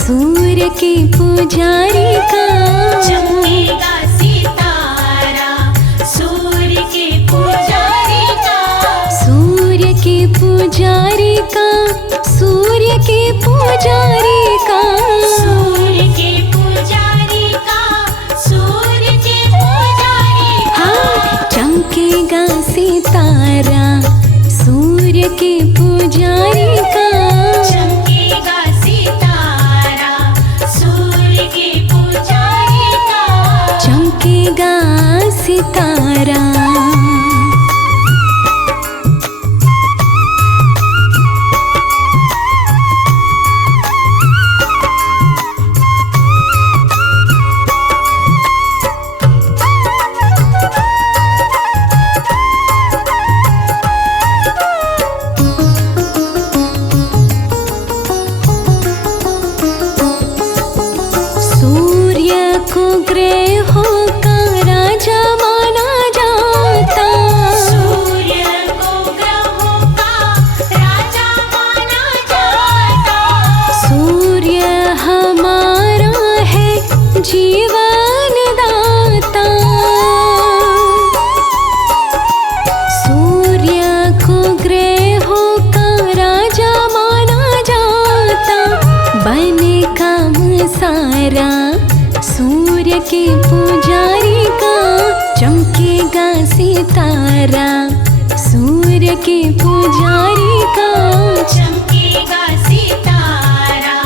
सूर्य के पुजारी का चमकेगा सितारा, सूर्य के पुजारी का। सूर्य के पुजारी का, सूर्य के पुजारी का, सूर्य के पुजारी का, सूर्य के पुजारी का। हाँ चमकेगा सितारा सूर्य के पुजारी का। चमकेगा सितारा, सूर्य के पुजारी का। चमकेगा सितारा। सूर्य को ग्रहों का राजा माना जाता। सूर्य को ग्रहों का राजा माना जाता। सूर्य हमारा है जीवन दाता। सूर्य को ग्रहों का राजा माना जाता। बने काम सारा सूर्य के पुजारी का। चमकेगा सितारा सूर्य के पुजारी का। चमकेगा सितारा,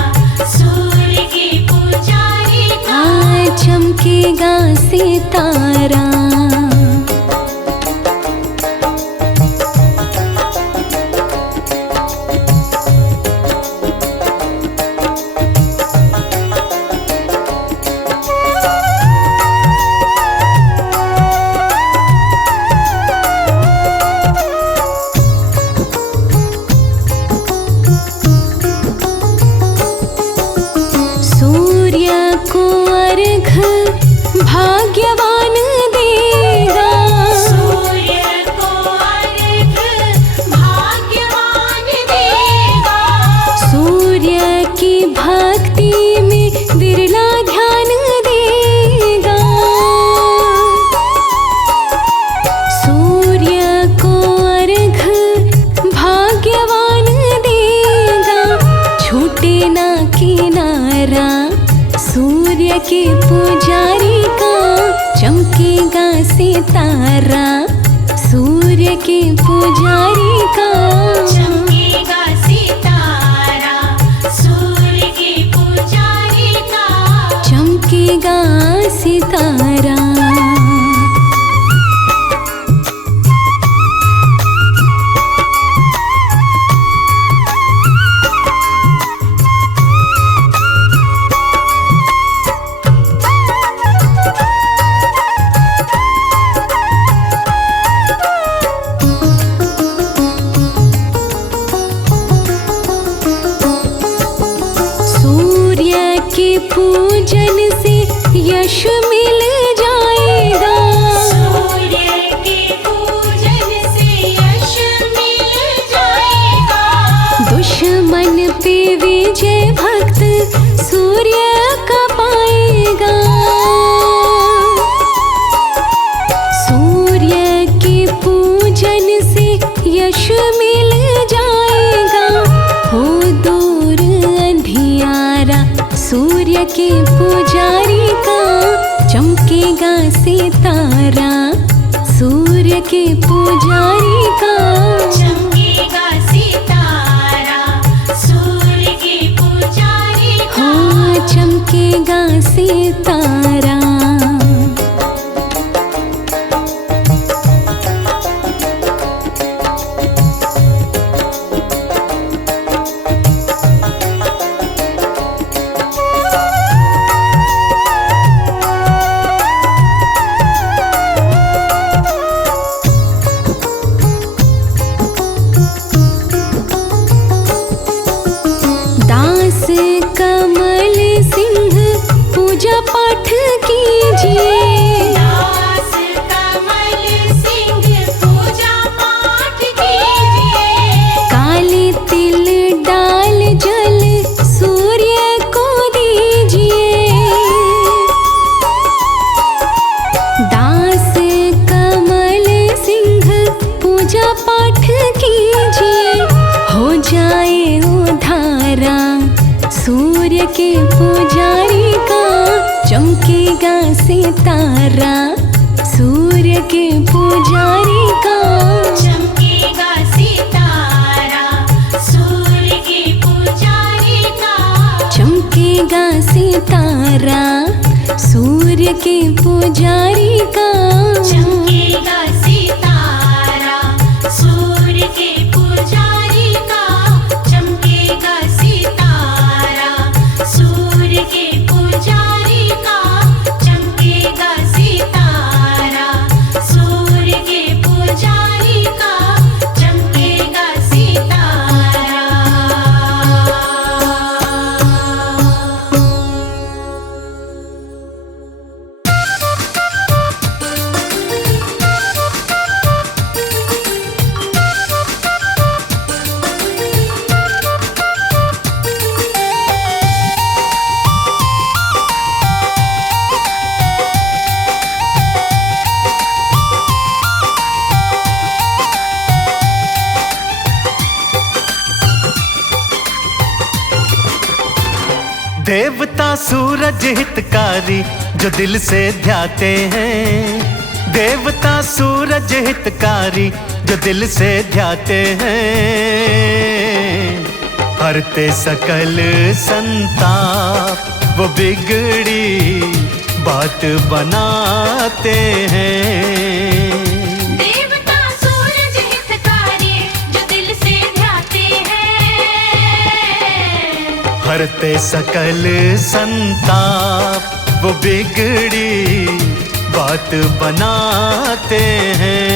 सूर्य के पुजारी का। चमकेगा सितारा। सूर्य को अर्घ भाग्यवान देगा। सूर्य को अर्घ भाग्यवान देगा। सूर्य की भक्ति में विरला ध्यान देगा। सूर्य को अर्घ भाग्यवान देगा। छूटे ना किनारा सूर्य के पुजारी का। चमकेगा सितारा सूर्य के पुजारी का। चमकेगा सितारा, सूर्य के पुजारी का। चमकेगा सितारा। सूर्य के पूजन से यश मिल जाएगा। सूर्य के पूजन से यश मिल जाएगा। दुश्मन पे विजय भक्त सूर्य का पाएगा। सूर्य के पूजन से यश मिल जाएगा। हो दूर अंधियारा सूर्य के पुजारी का। चमकेगा सितारा सूर्य के पुजारी का। चमकेगा सितारा, सूर्य के पुजारी का। हाँ चमकेगा सितारा। दास कमल सिंह पूजा पाठ की के पुजारी का चमकेगा सितारा। सूर्य के पुजारी का चमकेगा सितारा, सूर्य के पुजारी का चमकेगा सितारा। सूर्य के पुजारी का चमकेगा सितारा, सूर्य के पुजारी का चमकेगा सितारा, सूर्य के पुजारी का चमकेगा सितारा, सूर्य के पुजारी का चमकेगा सितारा। देवता सूरज हितकारी जो दिल से ध्याते हैं। देवता सूरज हितकारी जो दिल से ध्याते हैं। हरते सकल संताप वो बिगड़ी बात बनाते हैं। देवता सूरज हितकारी जो दिल से ध्याते हैं। हरते सकल संताप वो बिगड़ी बात बनाते हैं।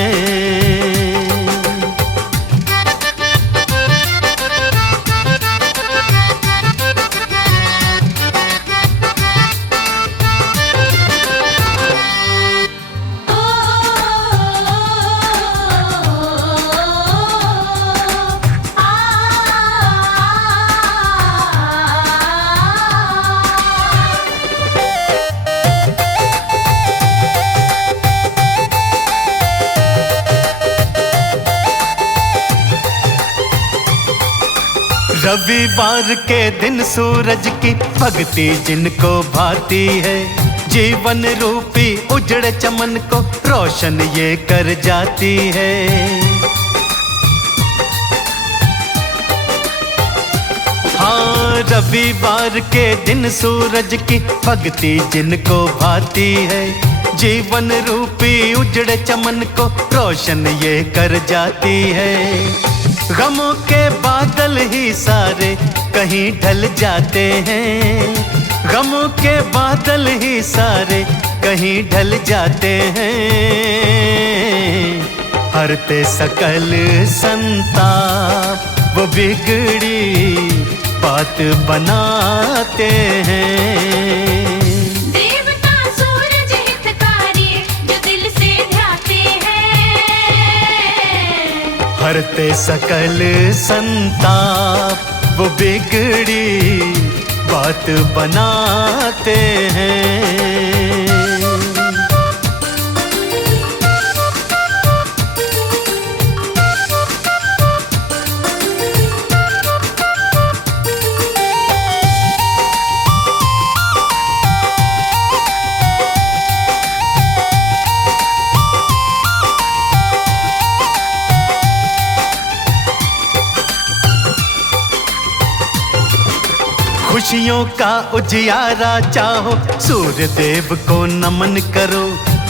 रविवार के दिन सूरज की भक्ति जिनको भाती है। जीवन रूपी उजड़े चमन को रोशन ये कर जाती है। हाँ, रविवार के दिन सूरज की भक्ति जिनको भाती है। जीवन रूपी उजड़े चमन को रोशन ये कर जाती है। गमों के बादल ही सारे कहीं ढल जाते हैं। गमों के बादल ही सारे कहीं ढल जाते हैं। हरते सकल संताप वो बिगड़ी बात बनाते हैं। देवता सूरज हितकारी जो दिल से ध्याते हैं। हरते सकल संताप वो बिगड़ी बात बनाते हैं। खुशियों का उजियारा चाहो, सूर्य देव को नमन करो।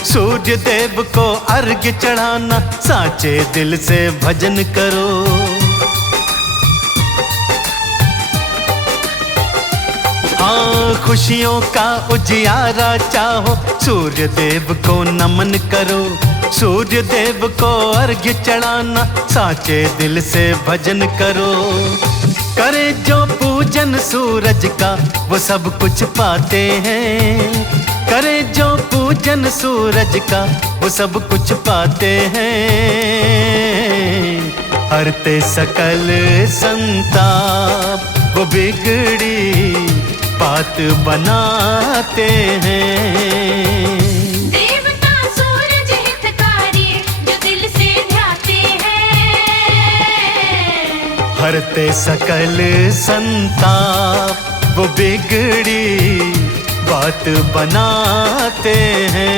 सूर्य देव को अर्घ्य चढ़ाना, साचे दिल से भजन करो। हाँ, खुशियों का उजियारा चाहो, सूर्य देव को नमन करो। सूर्य देव को अर्घ्य चढ़ाना, साचे दिल से भजन करो। करे जो पूजन सूरज का वो सब कुछ पाते हैं। करे जो पूजन सूरज का वो सब कुछ पाते हैं। हरते सकल संताप वो बिगड़ी बात बनाते हैं। देवता सूरज हितकारी जो दिल से ध्याते हैं। हरते सकल संताप वो बिगड़ी बात बनाते हैं।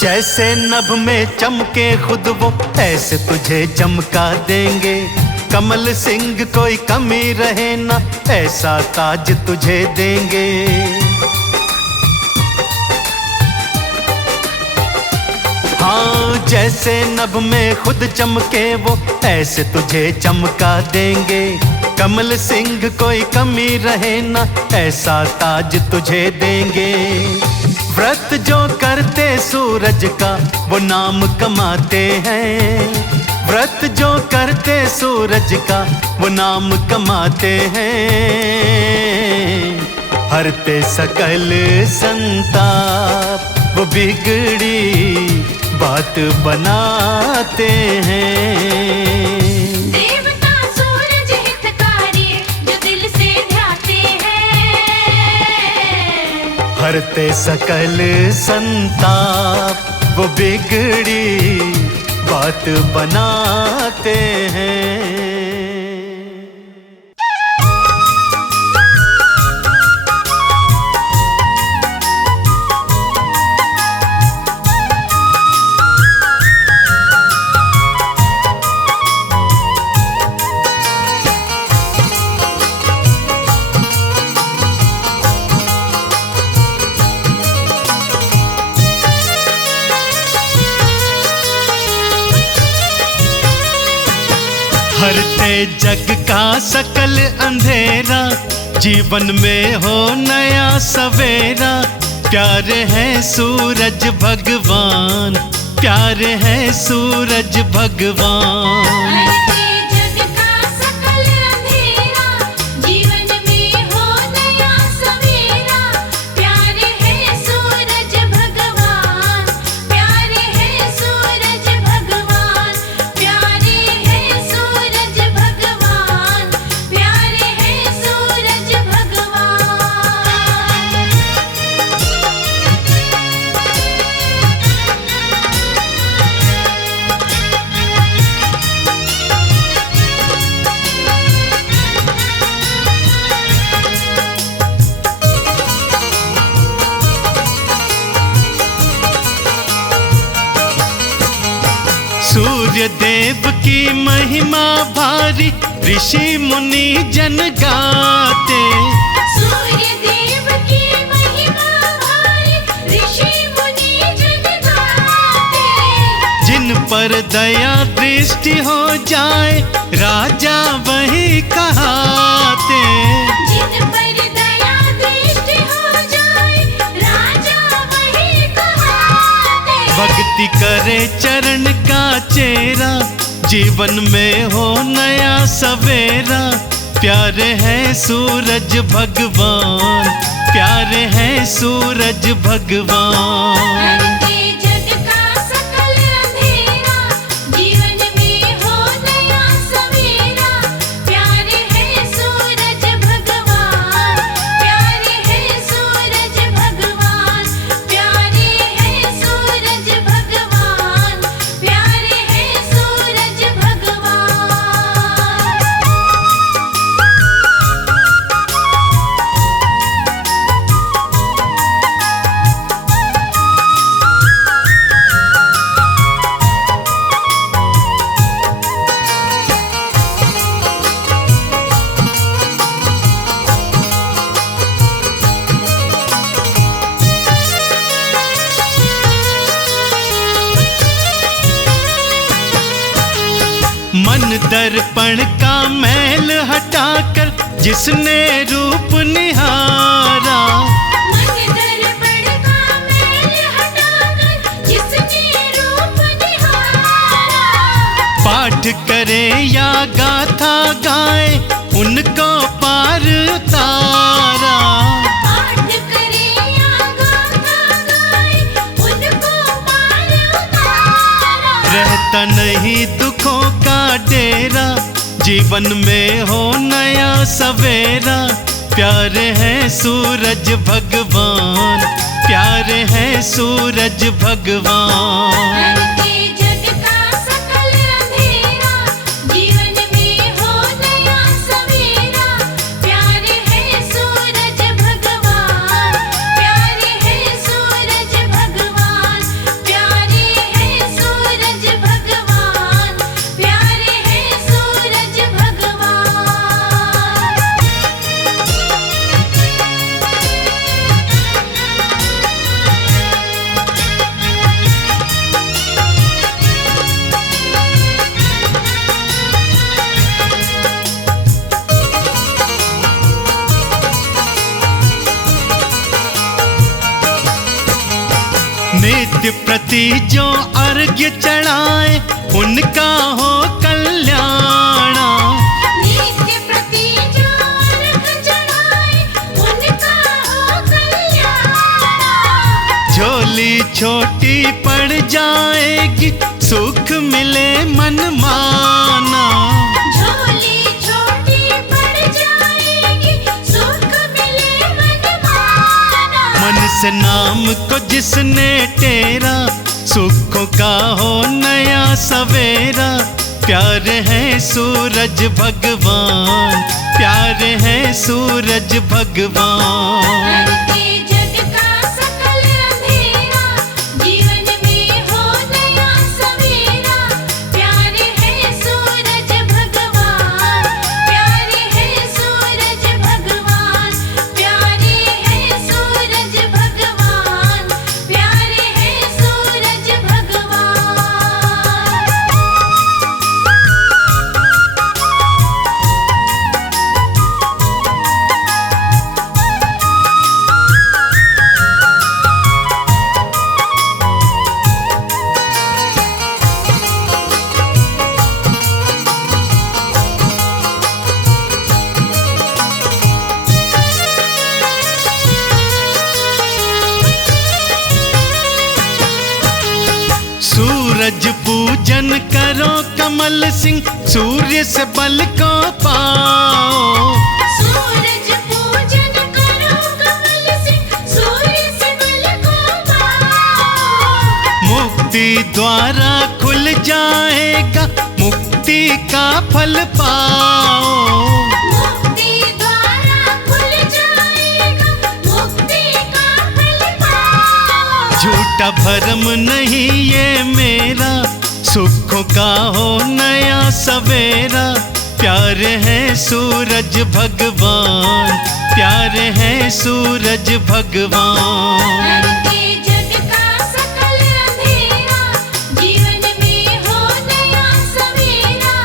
जैसे नभ में चमके खुद वो ऐसे तुझे चमका देंगे। कमल सिंह कोई कमी रहे ना ऐसा ताज तुझे देंगे। हाँ जैसे नभ में खुद चमके वो ऐसे तुझे चमका देंगे। कमल सिंह कोई कमी रहे ना ऐसा ताज तुझे देंगे। व्रत जो करते सूरज का वो नाम कमाते हैं। व्रत जो करते सूरज का वो नाम कमाते हैं। हरते सकल संताप वो बिगड़ी बात बनाते हैं। हरते सकल संताप वो बिगड़ी बात बनाते हैं। हरते जग का सकल अंधेरा जीवन में हो नया सवेरा। प्यारे है सूरज भगवान, प्यारे है सूरज भगवान। सूर्य देव की महिमा भारी ऋषि मुनि जन गाते। सूर्य देव की महिमा भारी ऋषि मुनि जन गाते। जिन पर दया दृष्टि हो जाए राजा वही कहाते। जिन पर दया दृष्टि हो जाए राजा वही कहाते। भक्ति करे चरण का चेरा जीवन में हो नया सवेरा। प्यारे है सूरज भगवान, प्यारे है सूरज भगवान। मन दर्पण का मैल हटाकर जिसने रूप निहारा। मन दर्पण का मैल हटाकर जिसने रूप निहारा। पाठ करे या गाथा गाए उनको पार उतारा। पाठ करे या गाथा गाए, उनको पार उतारा। रहता नहीं दुखों का डेरा, जीवन में हो नया सवेरा। प्यारे हैं सूरज भगवान, प्यारे हैं सूरज भगवान। हरके जग का सकल अंधेरा, जीवन में हो नया सवेरा। प्यारे हैं सूरज भगवान, प्यारे हैं सूरज भगवान, प्यारे हैं सूरज भगवान, प्यारे हैं सूरज भगवान। नित्य प्रति जो अर्घ्य चढ़ाए, उनका हो कल्याण। नित्य प्रति जो अर्घ चढ़ाए, उनका हो कल्याण। झोली छोटी पड़ जाएगी, सुख मिले मन माना। झोली छोटी पड़ जाएगी, सुख मिले मन माना। मन से नाम को जिसने टेरा, सुखों का हो नया सवेरा। प्यारे हैं सूरज भगवान, प्यारे हैं सूरज भगवान। हरके जग का सकल अंधेरा, जीवन में हो नया सवेरा। प्यारे हैं सूरज भगवान, प्यारे हैं सूरज भगवान, प्यारे हैं सूरज भगवान, प्यारे हैं सूरज भगवान। सूरज पूजन करो कमल सिंह, सूर्य से बल को पाओ। सूरज पूजन करो कमल सिंह, सूर्य से बल को पाओ। मुक्ति द्वारा खुल जाएगा, मुक्ति का फल पाओ। मुक्ति द्वारा खुल जाएगा, मुक्ति का फल पाओ। झूठा भरम नहीं ये मेरा, सुखों का हो नया सवेरा। प्यारे हैं सूरज भगवान, प्यारे हैं सूरज भगवान। हरके जग का सकल अंधेरा, जीवन में हो नया सवेरा।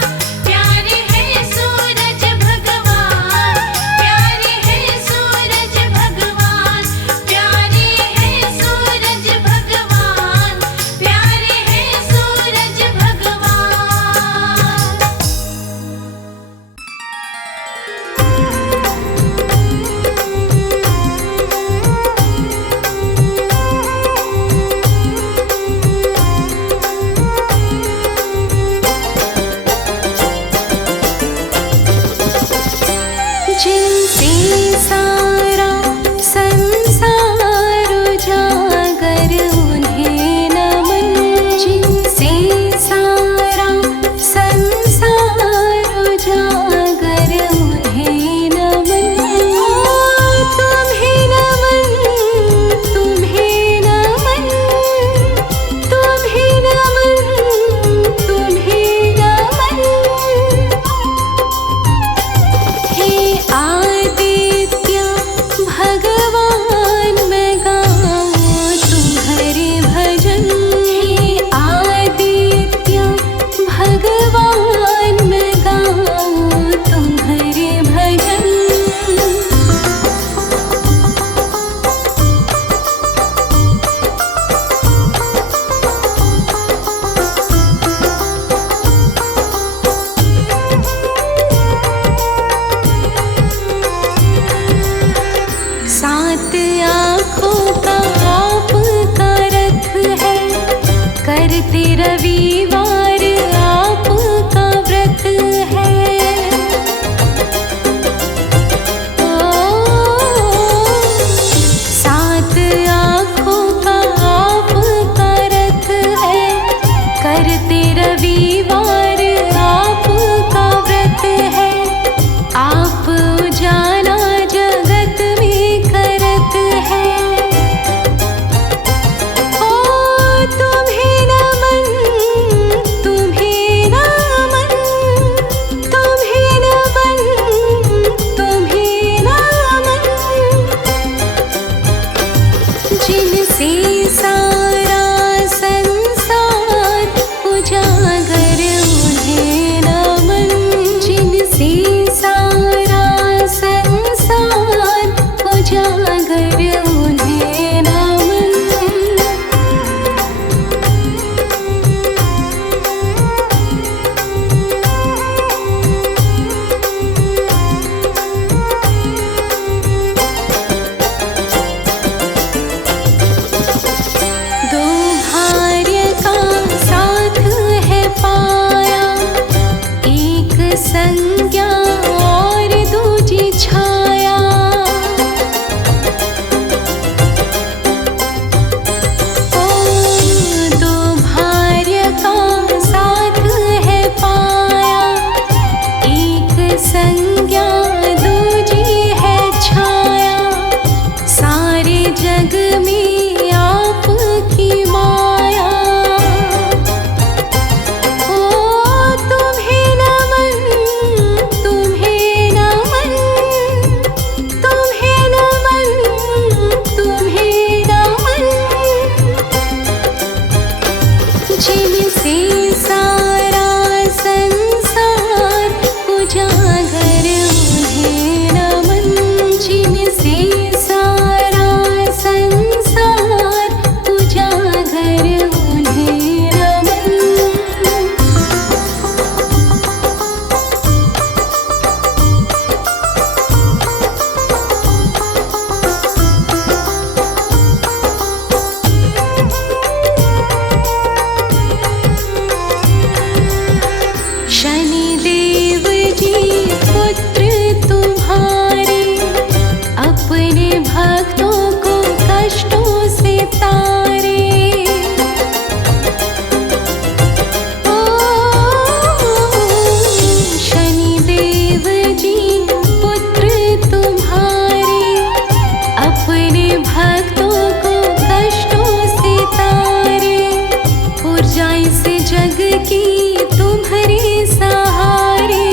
प्यारे हैं सूरज भगवान, प्यारे हैं सूरज भगवान, प्यारे हैं सूरज भगवान, प्यारे हैं सूरज भगवान। सात आँखों का आपका रथ है, करते रविवार आपका व्रत है। सात आँखों का आपका रथ है, करते रविवार आपका व्रत है। आप उजाला जगत में करत है। ओ तुम्हें नमन, तुम्हें नमन, तुम्हें नमन, तुम्हें नमन, जिनसे सारा संसार उजागर उन्हें नमन, जिनसे सारा संसार उजागर उन्हें नमन। दो भार्य का साथ है पाया, एक संज्ञा और दूजी छाया। ओ दो भार्य का साथ है पाया, एक संज्ञा दूजी है छाया। सारे जग में आपकी माया। ओ तुम्हें नमन, तुम्हें नमन, तुम्हें नमन, तुम्हें नमन, जिनसे सारा संसार उजागर उन्हें नमन, जिनसे सारा संसार उजागर उन्हें नमन। शनिदेव जी पुत्र तुम्हारे, अपने भक्तों को कष्टों से तारे। ओ शनिदेव जी पुत्र तुम्हारे, अपने भक्तों को कष्टों से तारे। ऊर्जा इस जग की तुम्हारे सहारे।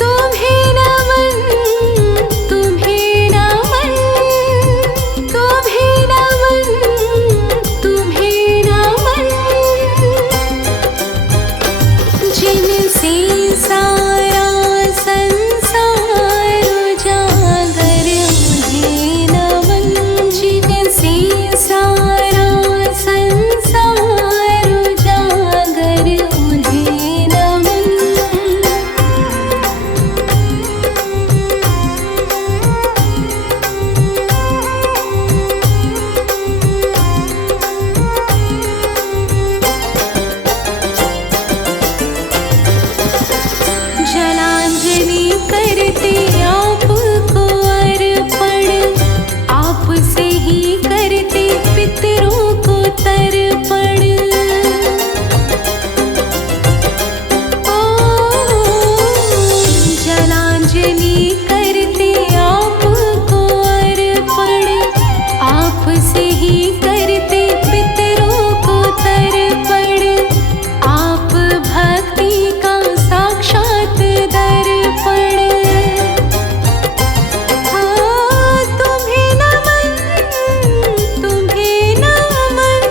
तुम्हें नमन, तुम्हें नमन, तुम्हें नमन, तुम्हें नमन, जिनसे सारा संसार उजागर उन्हें नमन, जिनसे सारा संसार उजागर उन्हें नमन। जलांजलि करते आपको अर्पण, आपसे ही करते पितरों को तर्पण। ओ जलांजलि करते आपको अर्पण, आपसे ही करते पितरों को तर्पण। आप भक्ति का साक्षात दर्पण। हाँ तुम्हें नमन, तुम्हें नमन,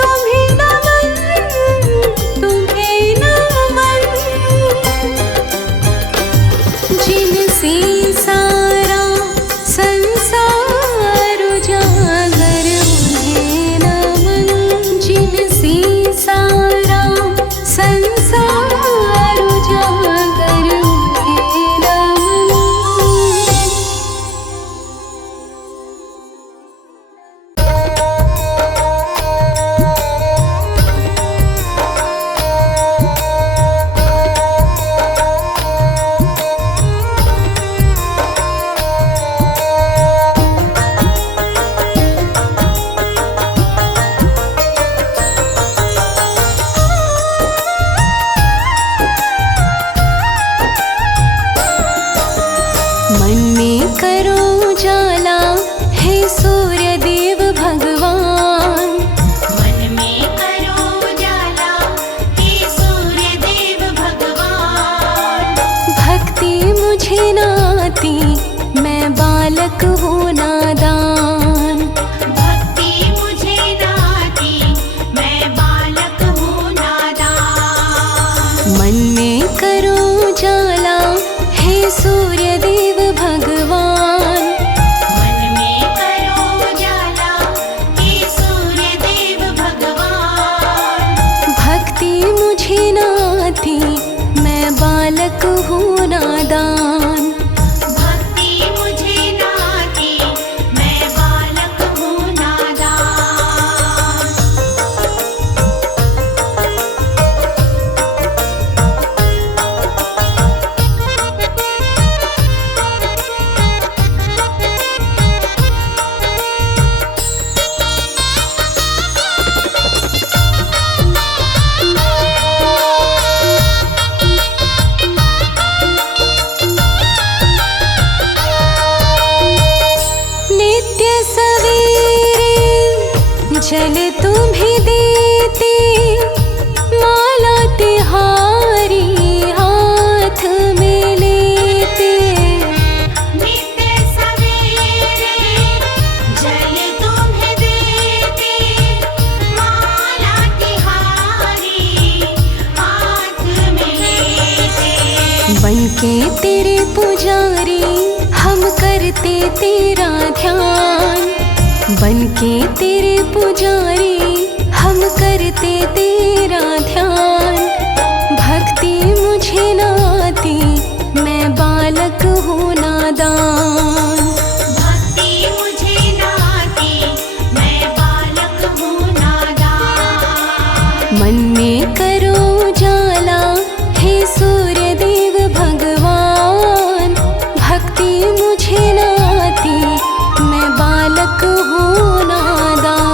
तुम्हें नमन, तुम्हें नमन, जिनसे सारा संसार उजागर उन्हें नमन, जिनसे सारा संसार उजागर उन्हें नमन। मुझे न आती, मैं बालक हूँ नादान। भक्ति मुझे न आती, मैं बालक हूँ नादान। मन में करो उजाला, हे सूर्य देव भगवान। मन में करो उजाला, हे सूर्य देव भगवान। भक्ति मुझे न आती, मैं बालक हूँ नादान। भक्ति मुझे न आती, मैं बालक हूँ नादान। नित्य सवेरे जल तुम्हें देते, माला तिहारी हाथ में लेते। नित्य सवेरे जल तुम्हें देते, माला तिहारी हाथ में लेते। बनके तेरे पुजारी हम करते तेरा ध्यान। बनके तेरे पुजारी हम करते तेरा ध्यान। भक्ति मुझे न आती, मैं बालक हूँ नादान। भक्ति मुझे न आती, मैं बालक हूँ नादान। मन में करो उजाला, हे सूर्य देव भगवान। भक्ति मुझे न आती, मैं बालक हूँ नादान।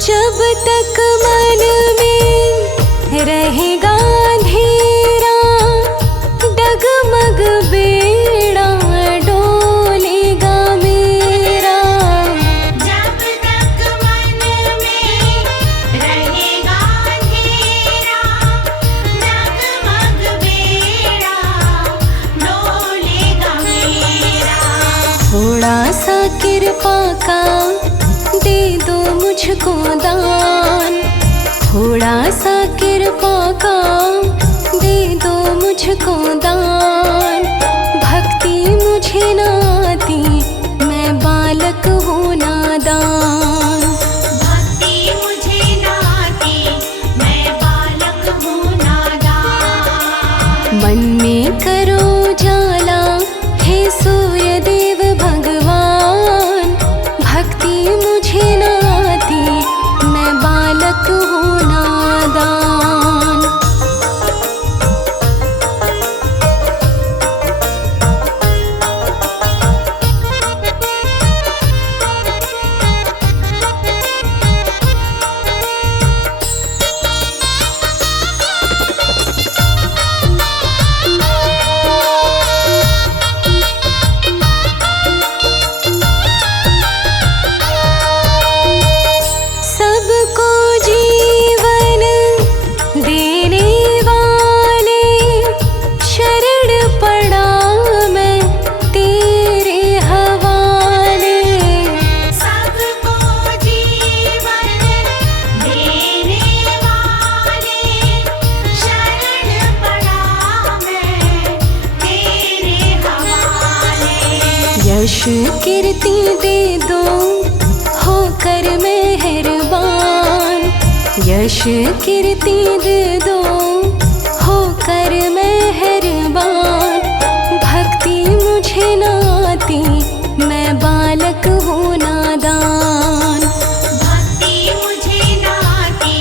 जब तक मन में रहेगा अंधेरा, डगमग बेड़ा डोलेगा मेरा। जब तक मन में रहेगा अंधेरा, डगमग बेड़ा डोलेगा मेरा। थोड़ा सा कृपा का दे दो मुझको दान। थोड़ा सा कृपा का दे दो मुझको दान। भक्ति मुझे न आती, मैं बालक हूँ नादान। भक्ति मुझे न आती, मैं बालक हूँ नादान। मन में करो उजाला, हे सूर्य देव भगवान। भक्ति मुझे न आती, मैं बालक हूँ नादान। सबको जीवन देने वाले, शरण पड़ा मैं तेरे हवाले। सबको जीवन देने वाले, शरण पड़ा मैं तेरे हवाले। यश कीर्ति दे दो, होकर मेहरबान। यश कीर्ति दे दो, होकर मेहरबान। भक्ति मुझे न आती, मैं बालक हूँ नादान। भक्ति मुझे न आती,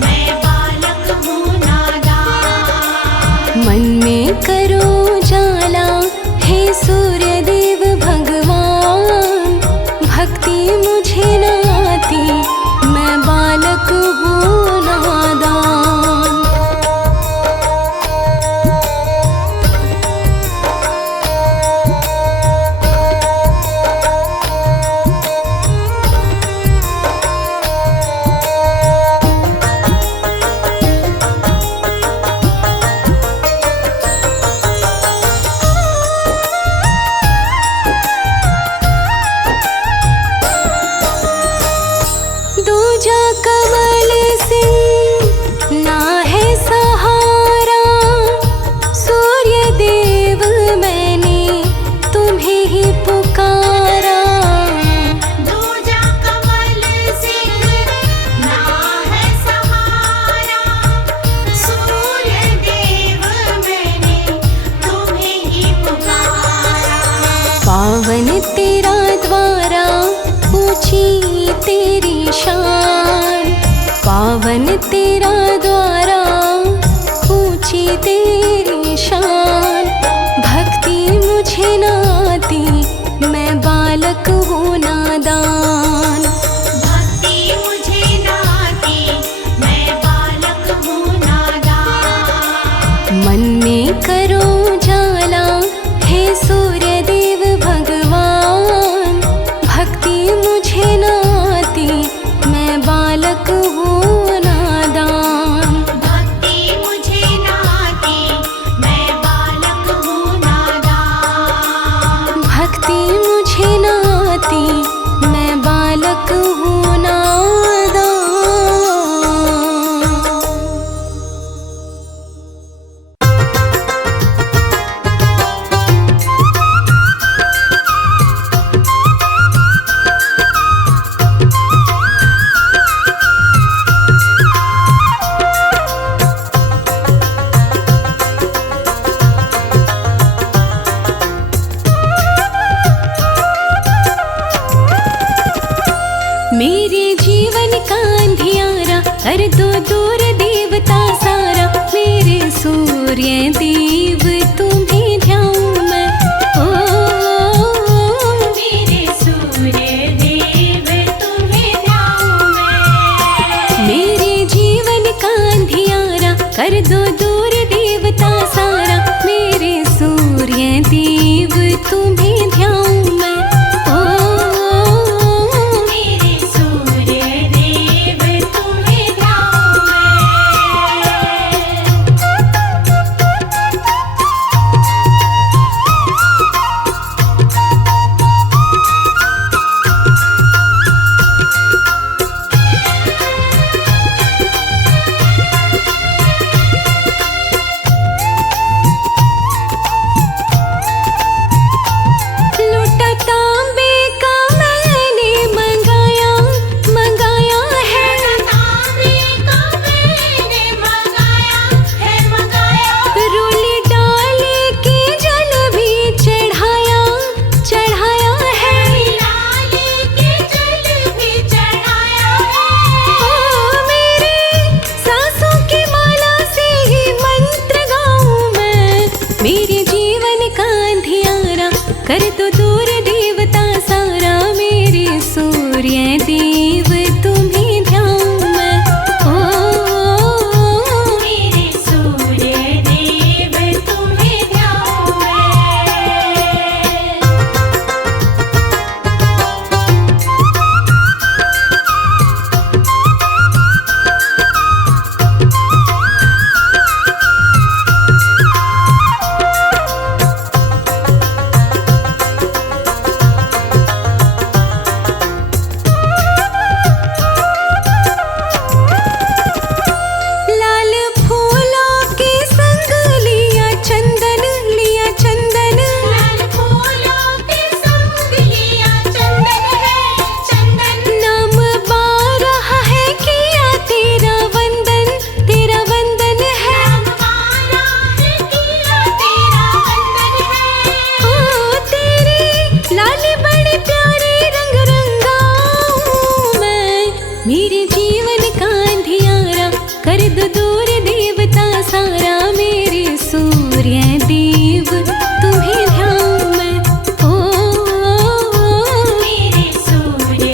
मैं बालक हूँ नादान। मन में करो उजाला, हे सूर्य देव भगवान। भक्ति मुझे न आती, मैं बालक हूँ नादान। दूजा कमल सिंह ना है सहारा, सूर्य देव मैंने तुम्हें ही पुकारा। दूजा कमल सिंह ना है सहारा, सूर्य देव मैंने तुम्हें ही पुकारा। पावन तेरा द्वारा, ऊंची तेरी शान, पावन तेरा द्वारा, ऊंची तेरी शान। भक्ति मुझे न आती, मैं बालक हूँ नादान। भक्ति मुझे न आती, मैं बालक हूँ नादान। मन में करो जाला, हे सूर्य देव भगवान। भक्ति मुझे न आती, मैं बालक हूँ नादान। भक्ति मुझे न आती, मैं बालक हूँ नादान। भक्ति मुझे न आती, मैं बालक हूँ नादान। मेरे जीवन का अंधियारा कर दो दूर देवता सारा। मेरे सूर्य देव तुम्हें ध्याऊं मैं, मेरे सूर्य देव तुम्हें ध्याऊं मैं। मेरे जीवन का अंधियारा कर दो दूर देवता सारा। मेरे सूर्य देव तुम्हें ध्याऊं मैं, मेरे सूर्य देव तुम्हें ध्याऊं कर दो दूर देवता सारा। मेरे सूर्य देव तुम्हें ध्याऊं मैं, मेरे सूर्य देव तुम्हें ध्याऊं लाल फूलों के संग लिया चंदन, लिया चंदन। लाल फूलों के संग लिया चंदन है चंदन। नाम बारह है किया तेरा वंदन, तेरा वंदन है। नाम बारा है किया तेरा वंदन है। ओ तेरी लाली बड़ी प्यारी रंग रंगाऊं मैं। मेरे जीवन का अंधियारा कर दो दूर देवता सारा। मेरे सूर्य देव तुम्हें ध्याऊं मैं, मेरे सूर्य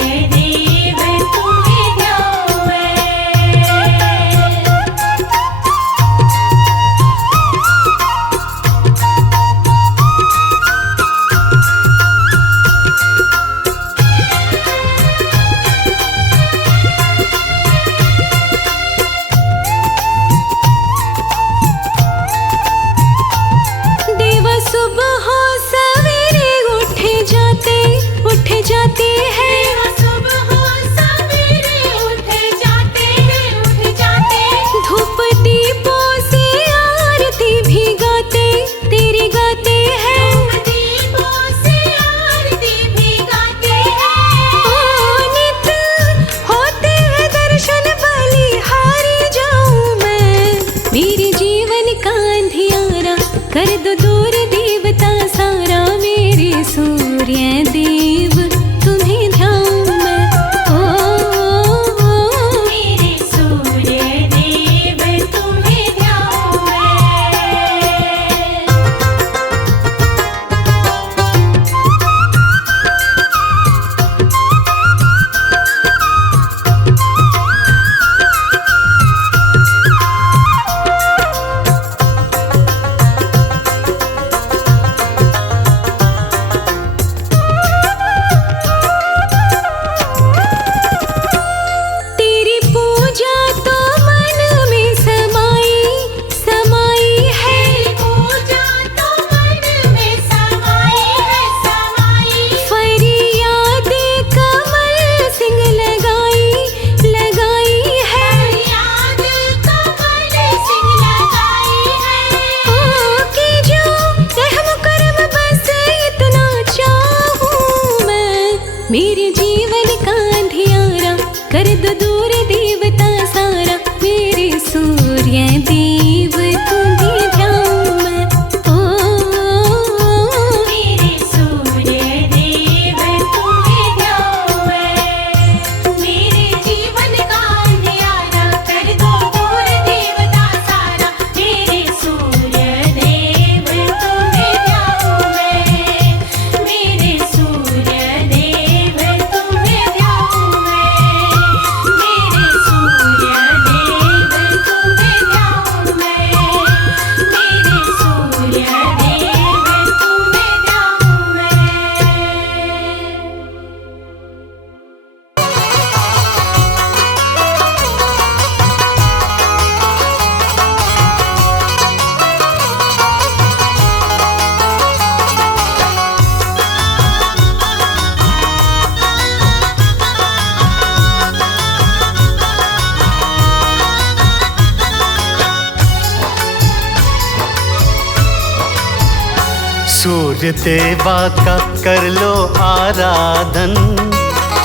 सूर्य देवा का कर लो आराधन,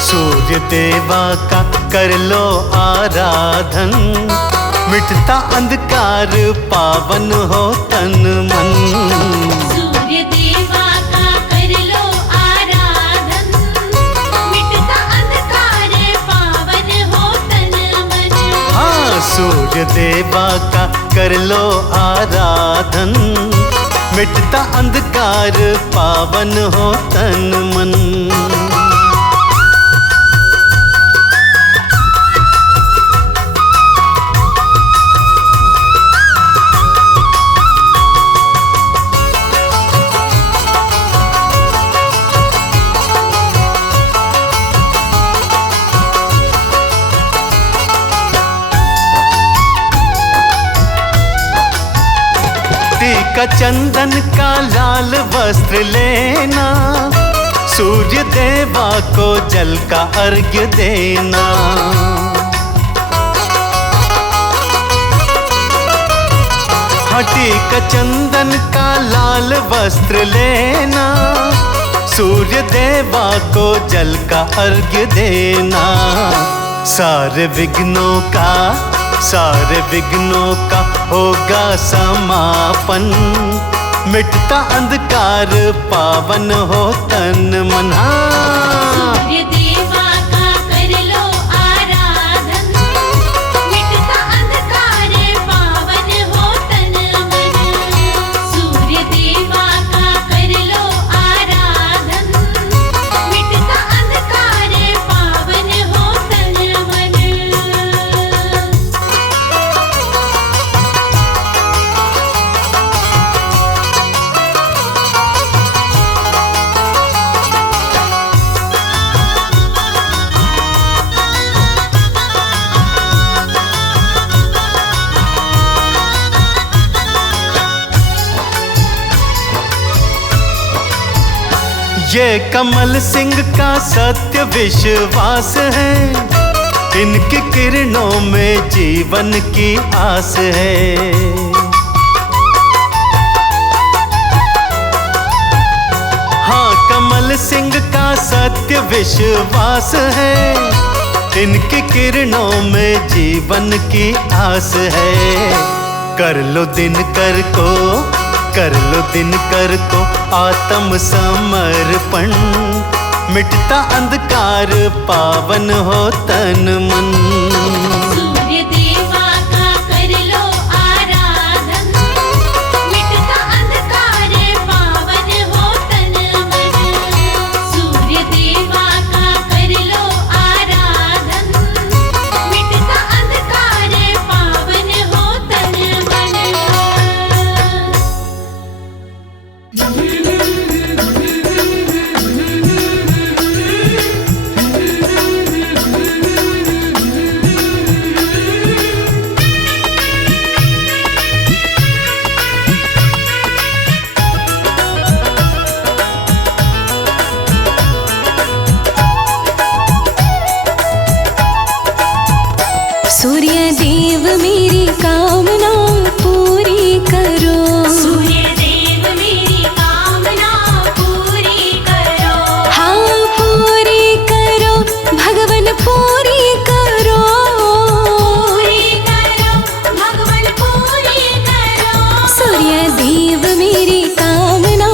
सूर्य देवा का कर लो आराधन, मिटता अंधकार पावन हो तन मन। सूर्य देवा का कर लो आराधन, मिटता अंधकार पावन हो तन मन। हाँ, सूर्य देवा का कर लो आराधन, मिटता अंधकार पावन हो तन मन। टीका चंदन का लाल वस्त्र लेना, सूर्य देवा को जल का अर्घ्य देना। हाँ, टीका चंदन का लाल वस्त्र लेना, सूर्य देवा को जल का अर्घ्य देना। सारे विघ्नों का होगा समापन, मिटता अंधकार पावन हो तन मन। सूर्य देवा का कर लो आराधन, मिटता अंधकार पावन हो तन मन। सूर्य देवा का कर लो आराधन, मिटता अंधकार पावन हो तन मन। ये कमल सिंह का सत्य विश्वास है, इनकी किरणों में जीवन की आस है। हाँ, कमल सिंह का सत्य विश्वास है, इनकी किरणों में जीवन की आस है। कर लो दिनकर को आत्म समर्पण, मिटता अंधकार पावन हो तन मन। सूर्य देवा का कर लो आराधन, मिटता अंधकार पावन हो तन मन। सूर्य देवा का कर लो आराधन, मिटता अंधकार पावन हो तन मन। सूर्य देव मेरी कामना पूरी करो, सूर्य देव मेरी कामना पूरी करो। हाँ पूरी करो भगवन पूरी करो, पूरी करो भगवन पूरी करो। सूर्य देव मेरी कामना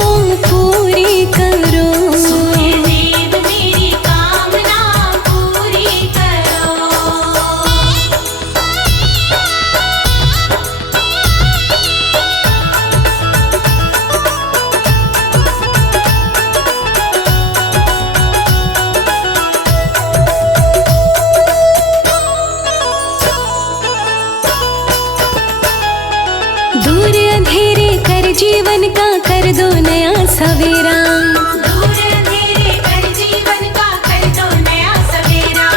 पूरी करो। सूर्य देव मेरी कामना पूरी करो। दूर अंधेरे कर जीवन का कर दो नया सवेरा, दूर अंधेरे कर जीवन का कर दो नया सवेरा।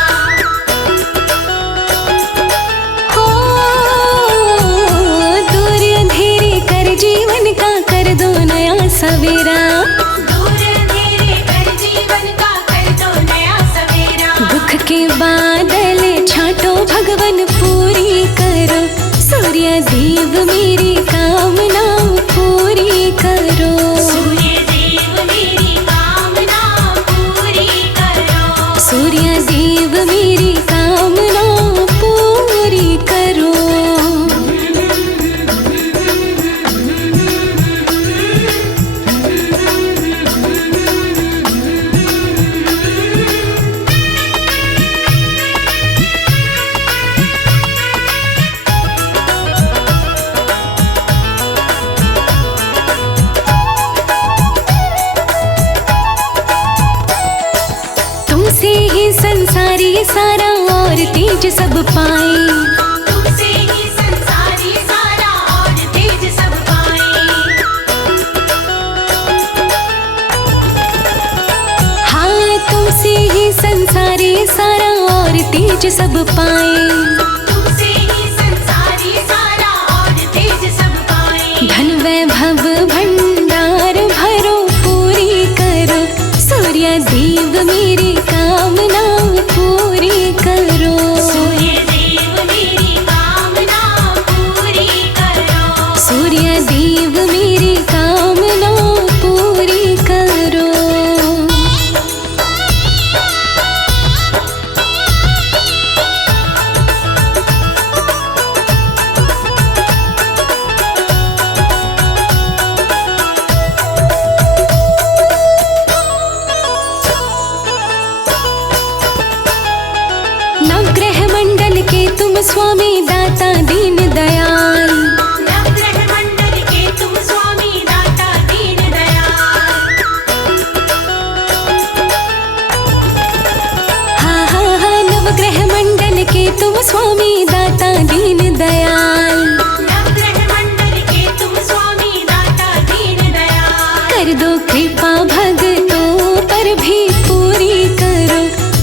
हो दूर अंधेरे कर जीवन का कर दो नया सवेरा। दूर अंधेरे कर जीवन का कर दो नया सवेरा। दुख के बादल छाटो भगवन पूरी करो, सूर्य देव मेरी कामना पूरी करो। सूर्य देव संसारी सारा और तेज सब पाए। तुमसे ही संसारी सारा और तेज सब पाए। हाँ तुमसे ही संसारी सारा और तेज सब पाए। तुमसे ही संसारी सारा और तेज सब पाए। धन वैभव भंडार भरो पूरी करो, सूर्य देव मेरी कामना पूरी करो। सूर्य देव मेरी कामना पूरी करो। सूर्य देव मेरी कामना पूरी करो। नवग्रह मंडल के तुम स्वामी दाता दीन दयाल। नवग्रह मंडल के तुम स्वामी दाता दीन दयाल। हाँ हाँ हाँ नवग्रह मंडल के तुम स्वामी दाता दीन दयाल। नवग्रह मंडल के तुम स्वामी दाता दीन दयाल। कर दो कृपा भक्तों पर भी पूरी करो,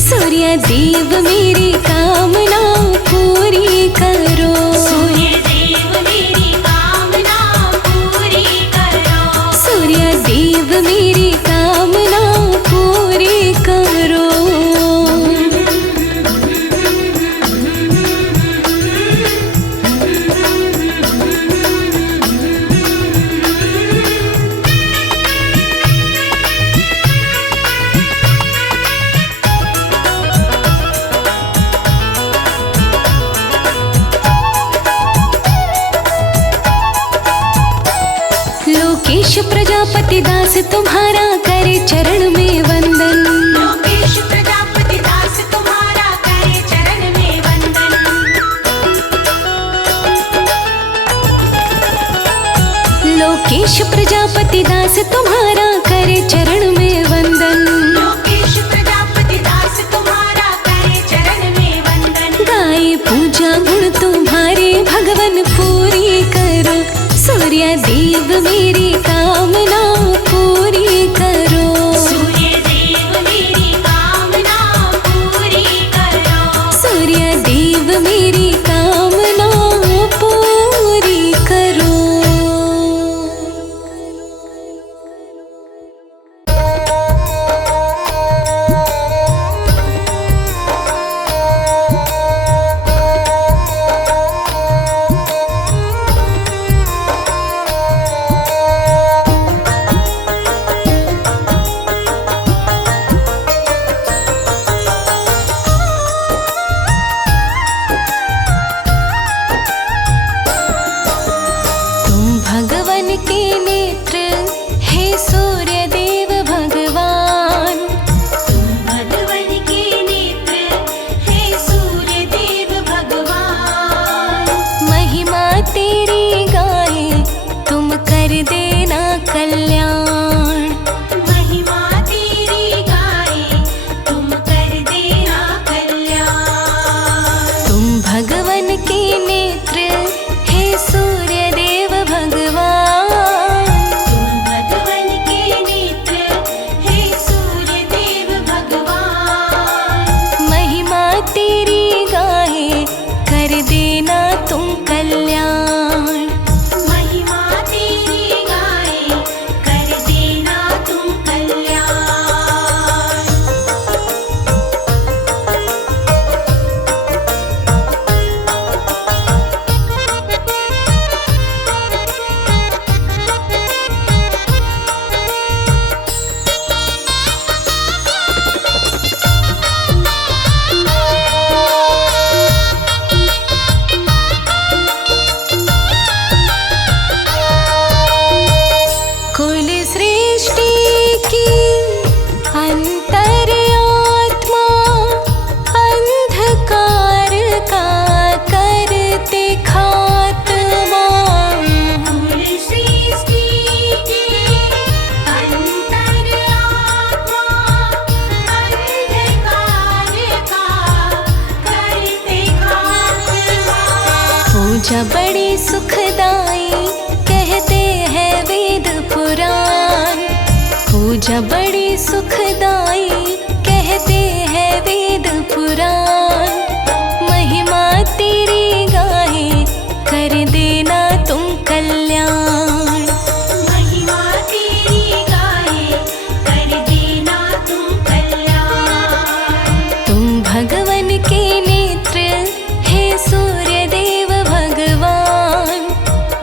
सूर्य देव मेरी कामना पूरी करो। सूर्य देव मेरी कामना पूरी करो। सूर्य देव मेरी कामना पूरी करो। लोकेश प्रजापति दास तुम्हारा करे चरण में वंदन। लोकेश प्रजापति दास तुम्हारा करे चरण में वंदन। लोकेश प्रजापति दास तुम्हारा करे चरण में वंदन। लोकेश प्रजापति दास तुम्हारा करे चरण में वंदन। गाए पूजा गुण तुम्हारे भगवन पूरी करो, सूर्य देव मेरी कामना पूरी करो। सूर्य देव मेरी कामना पूरी करो। सूर्य देव मेरी कामना पूरी करो। पूजा बड़ी सुखदाई कहते हैं वेद पुराण। पूजा बड़ी सुखदाई कहते हैं वेद पुराण। महिमा तेरी गाहे कर देना तुम कल्याण। महिमा तेरी गाए कर देना तुम कल्याण। तुम भगवन के नेत्र हे सूर्य देव भगवान।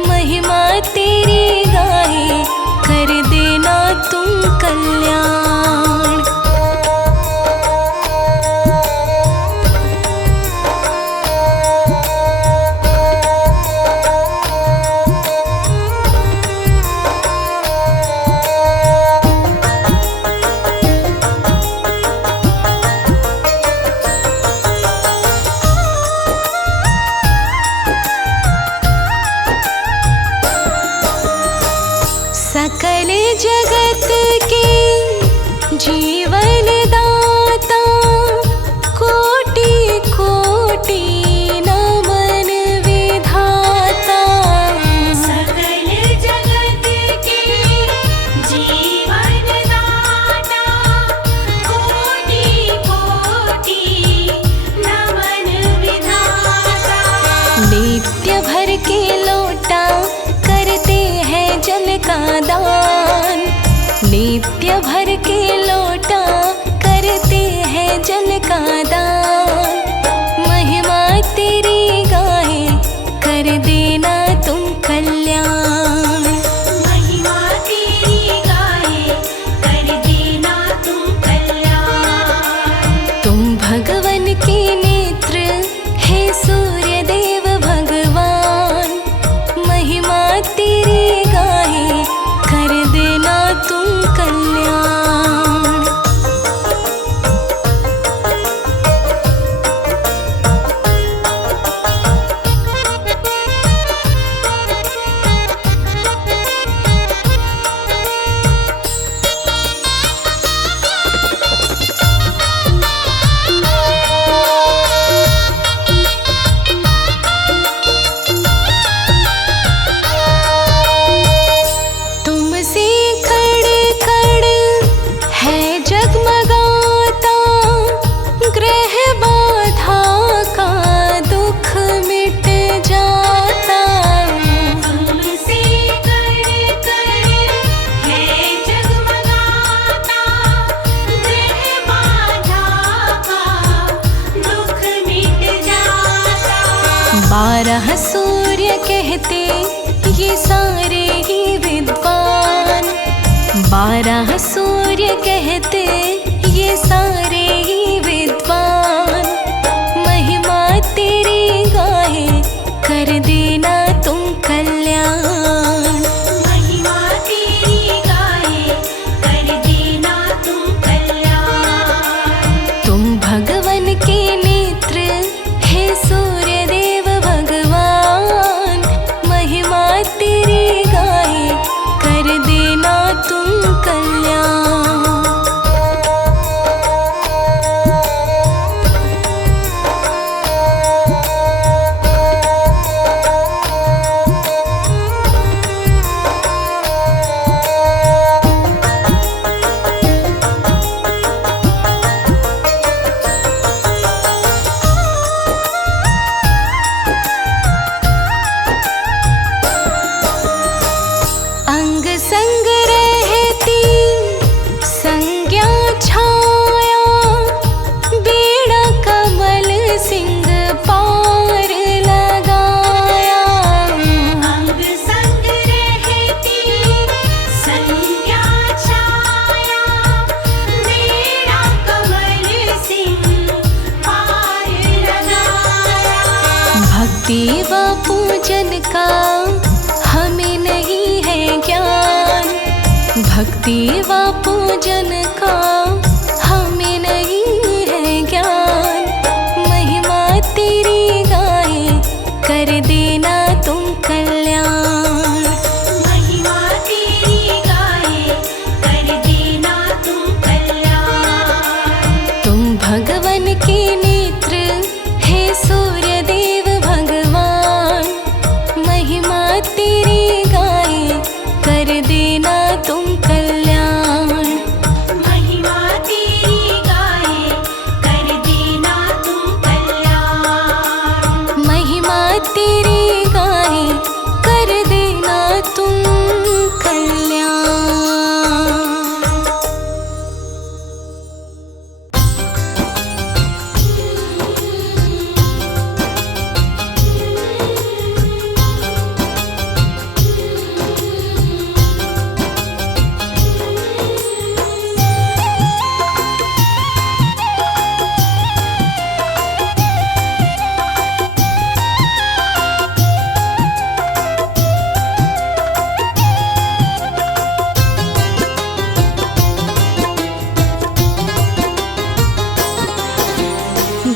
महिमा तेरी गाहे कर देना तुम कल्याण। सकल जगत के जीवन दाता कोटि कोटि नमन विधाता। सकल जगत के जीवन दाता कोटि कोटि नमन विधाता। नित्य भर के लोटा करते हैं जल का दान। नित्य भर के लोटा करते हैं जल का दान। महिमा तेरी गाहे कर देना तुम कल्याण। महिमा तेरी गाए कर देना तुम कल्याण। तुम भगवन के नेत्र हे सूर्य देव भगवान। महिमा तेरी गाहे कर देना तुम कल्याण। तुमसे कड़ कड़ है जगमगाता। ग्रह बाधा का दुख मिट जाता। तुमसे कर कर है जगमगाता। ग्रह बाधा का दुख मिट जाता। 12 सूर्य कहते ये सारे ही विद्वान। 12 सूर्य कहते ये सारे ही विद्वान। महिमा तेरी गाहे कर देना तुम कल्याण। महिमा तेरी गाए कर देना तुम कल्याण। तुम भगवन के नेत्र हे सूर्य देव भगवान। महिमा तेरी गाहे कर देना तुम कल्याण। अंग संग रहती संज्ञा छाया। बेड़ा कमल सिंह पार लगाया। अंग संग रहती संज्ञा छाया। बेड़ा कमल सिंह पार लगाया। भक्ति व पूजन का हमें नहीं है ज्ञान। भक्ति व पूजन का हमें नहीं है ज्ञान। महिमा तेरी गाहे कर देना तुम कल्याण। महिमा तेरी गाए कर देना तुम कल्याण। तुम भगवन के नेत्र हे सूर्य देव भगवान।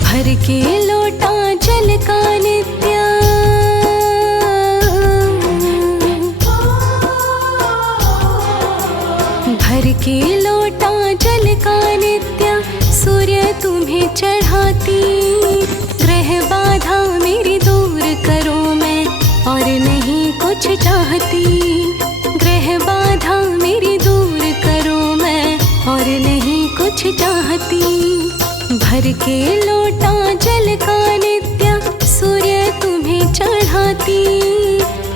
भर के लोटा जल का नित्य, भर के लोटा जल का नित्य सूर्य तुम्हें चढ़ाती। ग्रह बाधा मेरी दूर करो मैं और नहीं कुछ चाहती। ग्रह बाधा मेरी दूर करो मैं और नहीं कुछ चाहती। भर के लोटा जल का नित्य सूर्य तुम्हें चढ़ाती।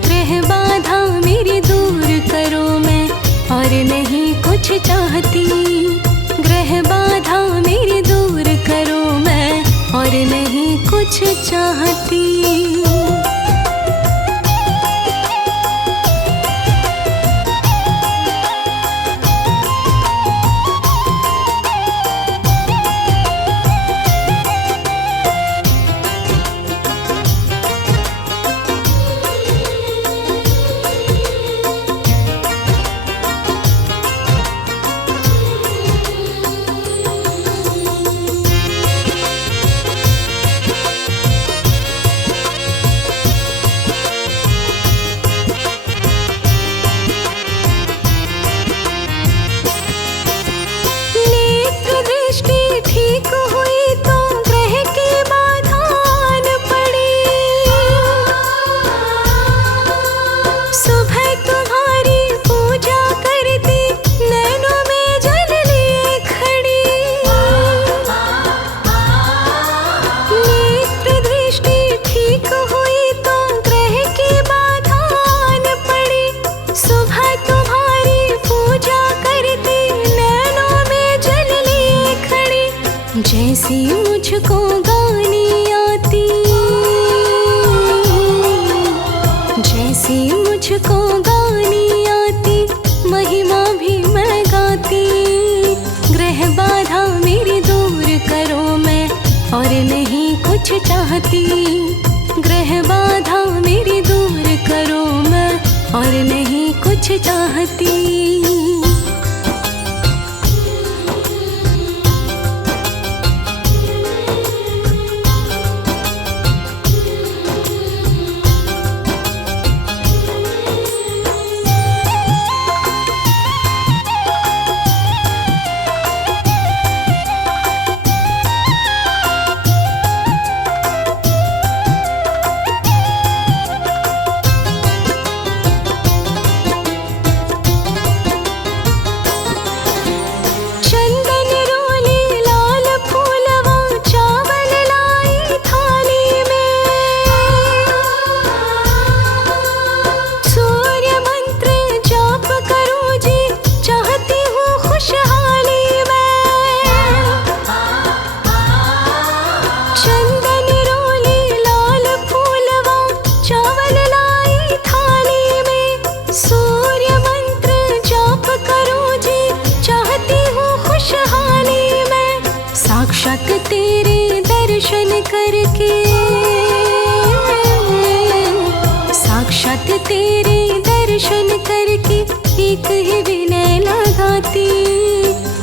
ग्रह बाधा मेरी दूर करो मैं और नहीं कुछ चाहती। ग्रह बाधा मेरी दूर करो मैं और नहीं कुछ चाहती। जैसी मुझको गानी आती, जैसी मुझको गानी आती महिमा भी मैं गाती। ग्रह बाधा मेरी दूर करो मैं और नहीं कुछ चाहती। ग्रह बाधा मेरी दूर करो मैं और नहीं कुछ चाहती। साक्षात तेरे दर्शन करके, साक्षात तेरे दर्शन करके एक ही विनय लगाती।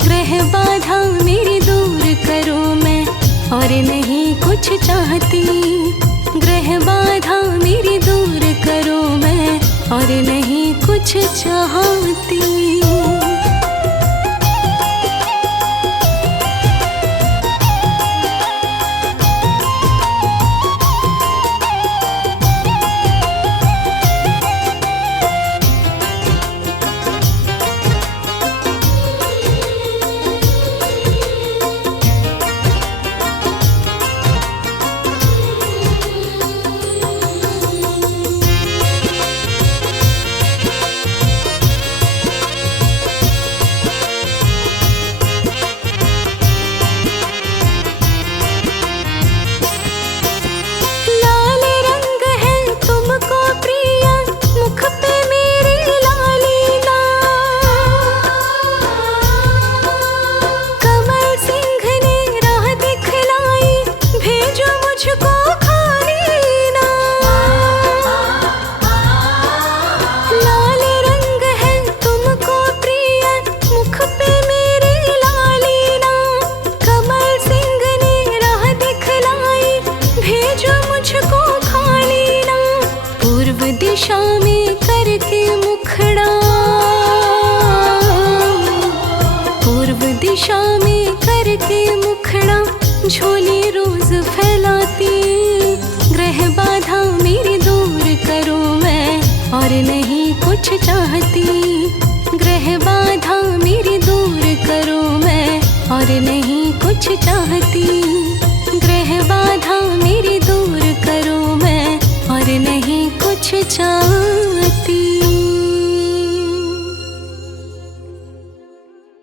ग्रह बाधा मेरी दूर करो मैं और नहीं कुछ चाहती। ग्रह बाधा मेरी दूर करो मैं और नहीं कुछ चाहती। झोली रोज फैलाती, ग्रह बाधा मेरी दूर करूं मैं और नहीं कुछ चाहती। ग्रह बाधा मेरी दूर करूं मैं और नहीं कुछ चाहती। ग्रह बाधा मेरी दूर करूं मैं और नहीं कुछ चाहती।